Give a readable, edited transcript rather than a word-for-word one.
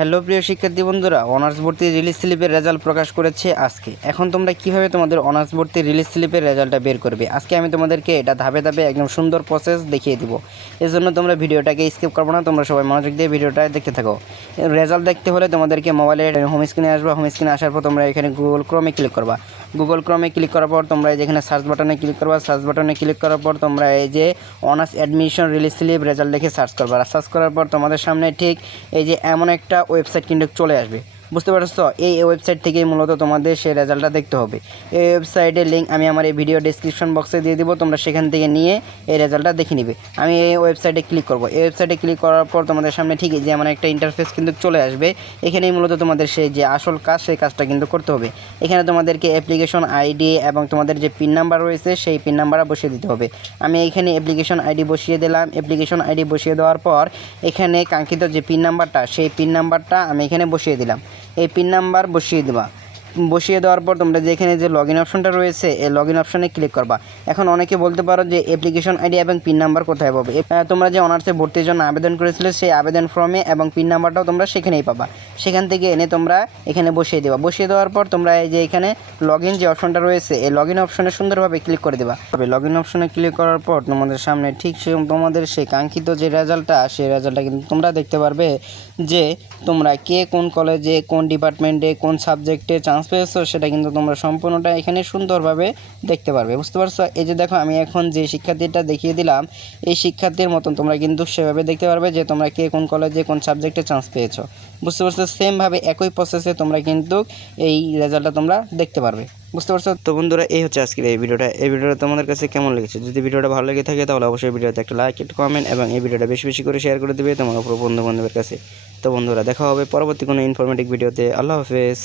Hello প্রিয় শিক্ষার্থী বন্ধুরা, অনার্স ভর্তি রিলিজ স্লিপের রেজাল্ট প্রকাশ করেছে আজকে। এখন তোমরা কিভাবে তোমাদের অনার্স ভর্তি রিলিজ স্লিপের রেজাল্টটা বের করবে, আজকে আমি তোমাদেরকে এটা ধাপে ধাপে একদম সুন্দর প্রসেস দেখিয়ে দিব। এজন্য তোমরা ভিডিওটাকে স্কিপ করবো না, তোমরা সবাই মনোযোগ দিয়ে ভিডিওটা দেখতে থাকো। রেজাল্ট দেখতে হলে তোমাদেরকে মোবাইলের হোম স্ক্রিনে আসবা। হোম স্ক্রিনে আসার পর তোমরা এখানে গুগল ক্রোমে ক্লিক করবা। গুগল ক্রোমে ক্লিক করার পর তোমরা যেখানে সার্চ বাটনে ক্লিক করবা। সার্চ বাটনে ক্লিক করার পর তোমরা এই যে honours admission release slip result দেখে সার্চ করবা। সার্চ করার পর তোমাদের সামনে ঠিক এই যে এমন একটা ওয়েবসাইট কিন্তু চলে আসবে। বুঝতে পারছো? এই ওয়েবসাইট থেকেই মূলত তোমাদের সেই রেজাল্টটা দেখতে হবে। এই ওয়েবসাইটের লিঙ্ক আমি আমার এই ভিডিও ডেসক্রিপশন বক্সে দিয়ে দিব, তোমরা সেখান থেকে নিয়ে এই রেজাল্টটা দেখে নিবে। আমি এই ওয়েবসাইটে ক্লিক করব। এই ওয়েবসাইটে ক্লিক করার পর তোমাদের সামনে ঠিক যে এমন একটা ইন্টারফেস কিন্তু চলে আসবে। এখানেই মূলত তোমাদের সেই যে আসল কাজ, সেই কাজটা কিন্তু করতে হবে। এখানে তোমাদেরকে অ্যাপ্লিকেশন আইডি এবং তোমাদের যে পিন নাম্বার রয়েছে সেই পিন নাম্বারটা বসিয়ে দিতে হবে। আমি এখানে অ্যাপ্লিকেশন আইডি বসিয়ে দিলাম। অ্যাপ্লিকেশন আইডি বসিয়ে দেওয়ার পর এখানে কাঙ্ক্ষিত যে পিন নাম্বারটা, সেই পিন নাম্বারটা আমি এখানে বসিয়ে দিলাম। এই পিন নাম্বার বসিয়ে দেওয়া। বসিয়ে দেওয়ার পর তোমরা যেখানে যে লগ ইন অপশনটা রয়েছে, এই লগ ইন অপশনে ক্লিক করবা। এখন অনেকে বলতে পারো যে অ্যাপ্লিকেশন আইডি এবং পিন নাম্বার কোথায় পাবে? তোমরা যে অনার্সে ভর্তির জন্য আবেদন করেছিলে সেই আবেদন ফর্মে এবং পিন নাম্বারটাও তোমরা সেখানেই পাবা। সেখান থেকে এনে তোমরা এখানে বসিয়ে দেবা। বসিয়ে দেওয়ার পর তোমরা এই যে এখানে লগ ইন যে অপশনটা রয়েছে, এই লগ ইন অপশনে সুন্দরভাবে ক্লিক করে দেবা। তবে লগ ইন অপশনে ক্লিক করার পর তোমাদের সামনে ঠিক তোমাদের সেই কাঙ্ক্ষিত যে রেজাল্টটা, সেই রেজাল্টটা কিন্তু তোমরা দেখতে পারবে যে তোমরা কে কোন কলেজে, কোন ডিপার্টমেন্টে, কোন সাবজেক্টে চান্স পেয়েছো, সেটা কিন্তু তোমরা সম্পূর্ণটা এখানে সুন্দরভাবে দেখতে পারবে। বুঝতে পারছো? এই যে দেখো, আমি এখন যে শিক্ষার্থীটা দেখিয়ে দিলাম, এই শিক্ষার্থীর মতন তোমরা কিন্তু সেভাবে দেখতে পারবে যে তোমরা কে কোন কলেজে, কোন সাবজেক্টে চান্স পেয়েছো। বুঝতে পারছো? সেমভাবে একই প্রসেসে তোমরা কিন্তু এই রেজাল্টটা তোমরা দেখতে পারবে। বুঝতে পারছো? তো বন্ধুরা, এই হচ্ছে আজকের এই ভিডিওটা। এই ভিডিওটা তোমাদের কাছে কেমন লেগেছে? যদি ভিডিওটা ভালো লেগে থাকে তাহলে অবশ্যই ভিডিওতে একটা লাইক, একটা কমেন্ট এবং এই ভিডিওটা বেশি বেশি করে শেয়ার করে দেবে তোমার পুরো বন্ধু বান্ধবের কাছে। তো বন্ধুরা, দেখা হবে পরবর্তী কোনো ইনফরমেটিভ ভিডিওতে। আল্লাহ হাফেজ।